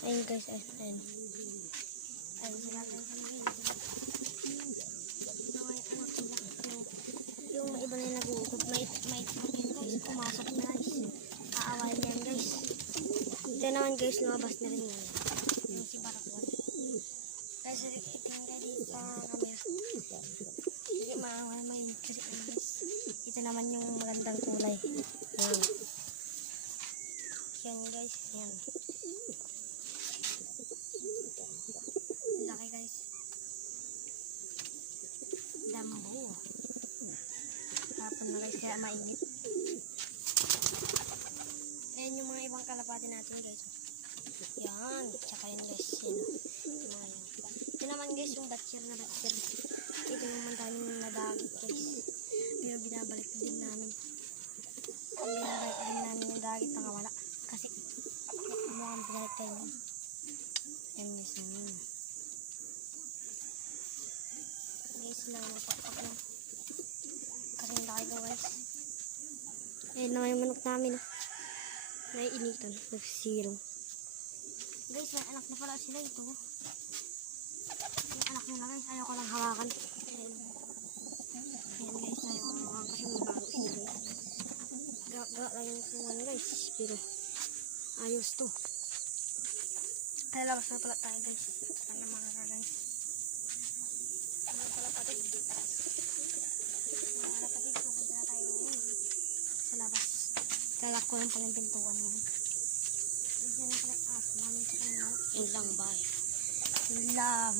Ayun guys, ayun. Ayun sila guys. Yung iba na yung nag-uukot. May yun guys. Pumasok na guys. Aawain yan guys. Ito naman guys, lumabas na rin yan. Yung si Barakwan. Guys, tingin kayo dito sa camera. Sige, maaway may kasi guys. Ito naman yung magandang kulay. Yan. Yan guys, yan. Laki guys. Dambo. Hapon na guys, kaya mainit. Ayan yung mga ibang kalapati natin guys. Yan, tsaka yun guys. Yan. Yan. Ito naman guys, yung batcher na batcher. Ito naman daming nadagit guys. Pero binabalik din namin. Binabalik din namin yung dagit na kawala. Kasi mukhang binalik tayo yun. Yan guys. Guys lang, napakpak lang. Kasi yung laki ko guys. Ayun naman yung manok namin. Naiinitan. Nagsisilong. Guys, may anak na pala sila ito. Yung anak nila guys, ayaw ko lang hawakan. Ayan. Ayan guys, ayaw ko lang hawakan kasi mabago sila guys. Gawa lang yung tuwan guys. Pero ayos to. Ay, labas na pala tayo guys. Ano mga guys. Ano pala patid. Mga patid, pupunta na tayo ngayon. Sa labas. Kaya ko lang pala yung pintuan mo. Diyan pala namin sa kanila. Ilang bay. Ilang.